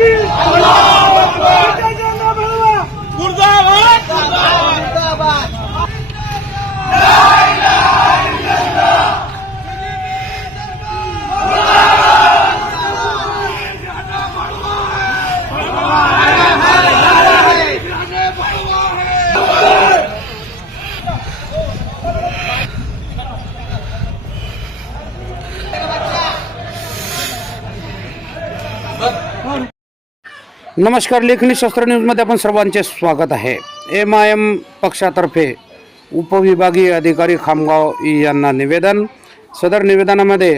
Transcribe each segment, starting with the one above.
তাকবীর আল্লাহ नमस्कार लेखनी शस्त्र न्यूजमध्ये आपण सर्वांचे स्वागत आहे. एम आय एम पक्षातर्फे उपविभागीय अधिकारी खामगाव यांना निवेदन. सदर निवेदनामध्ये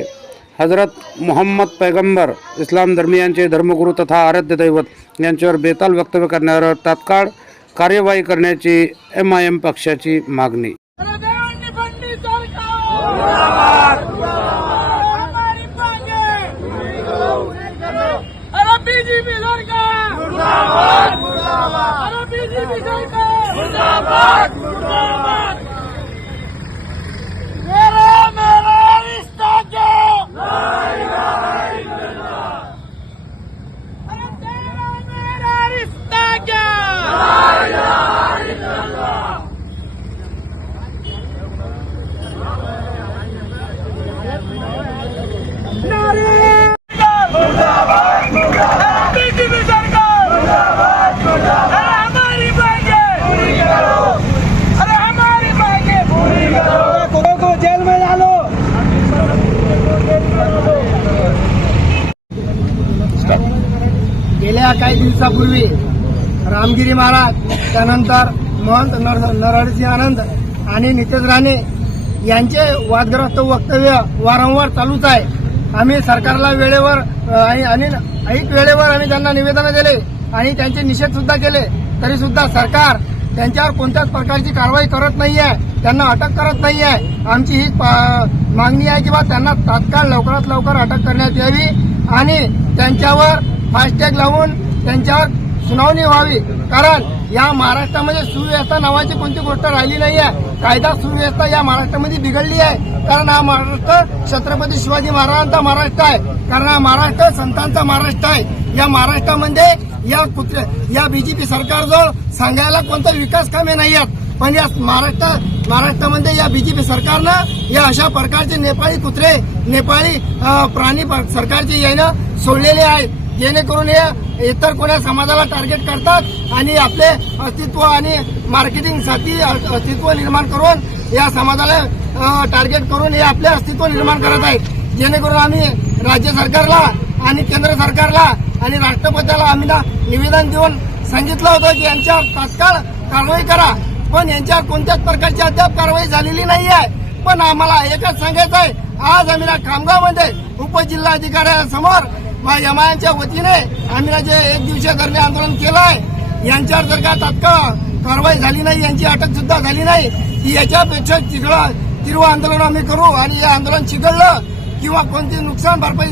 हजरत मोहम्मद पैगंबर इस्लाम धर्मियांचे धर्मगुरू तथा आराध्य दैवत यांच्यावर बेताल वक्तव्य करण्यावर तात्काळ कार्यवाही करण्याची एम आय एम पक्षाची मागणी. अरे बीजेपी सरकार मेरा मेरा रिश्ता क्यों अरे तेरा मेरा रिश्ता क्या बीजेपी गेल्या काही दिवसापूर्वी रामगिरी महाराज त्यानंतर महंत नर नरहरसिंह आनंद आणि नितेश राणे यांचे वादग्रस्त वक्तव्य वारंवार चालूच आहे. आम्ही सरकारला वेळेवर आणि आणि ऐक वेळेवर आम्ही त्यांना निवेदनं दिले आणि त्यांचे निषेध सुद्धा केले. तरी सुद्धा सरकार त्यांच्यावर कोणत्याच प्रकारची कारवाई करत नाही आहे त्यांना अटक करत नाही आहे आमची ही पा- मागणी आहे की बा त्यांना तात्काळ लवकरात लवकर अटक करण्यात यावी आणि त्यांच्यावर फास्टॅग लावून त्यांच्यावर सुनावणी व्हावी. कारण या महाराष्ट्रामध्ये सुव्यवस्था नावाची कोणती गोष्ट राहिली नाही आहे कायदा सुव्यवस्था या महाराष्ट्रामध्ये बिघडली आहे. कारण हा महाराष्ट्र छत्रपती शिवाजी महाराजांचा महाराष्ट्र आहे. कारण हा महाराष्ट्र संतांचा महाराष्ट्र आहे. या महाराष्ट्रामध्ये या कुत्र या बीजेपी सरकारजवळ सांगायला कोणता विकास कामे नाही आहेत पण या महाराष्ट्र महाराष्ट्रामध्ये या बीजेपी सरकारनं या अशा प्रकारचे नेपाळी कुत्रे नेपाळी प्राणी सरकारचे यानं सोडलेले आहेत. जेणेकरून हे इतर कोण्या समाजाला टार्गेट करतात आणि आपले अस्तित्व आणि मार्केटिंगसाठी अस्तित्व निर्माण करून या समाजाला टार्गेट करून हे आपले अस्तित्व निर्माण करत आहेत. जेणेकरून आम्ही राज्य सरकारला आणि केंद्र सरकारला आणि राष्ट्रपतीला आम्ही ना निवेदन देऊन सांगितलं होतं की यांच्यावर तात्काळ कारवाई करा. पण यांच्यावर कोणत्याच प्रकारची अद्याप कारवाई झालेली नाही आहे पण आम्हाला एकच सांगायचं आहे आज आम्ही खामगावमध्ये उपजिल्हाधिकाऱ्यासमोर एमआयएमच्या वतीने आम्ही जे एक दिवसीय धरणे आंदोलन केलं आहे यांच्यावर जर का तात्काळ कारवाई झाली नाही यांची अटक सुद्धा झाली नाही की याच्यापेक्षा चिघळ तीव्र आंदोलन आम्ही करू आणि हे आंदोलन चिघळलं किंवा कोणते नुकसान भरपाई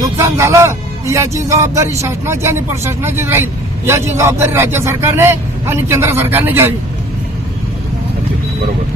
नुकसान झालं की याची जबाबदारी शासनाची आणि प्रशासनाची राहील याची जबाबदारी राज्य सरकारने आणि केंद्र सरकारने घ्यावी. बरोबर.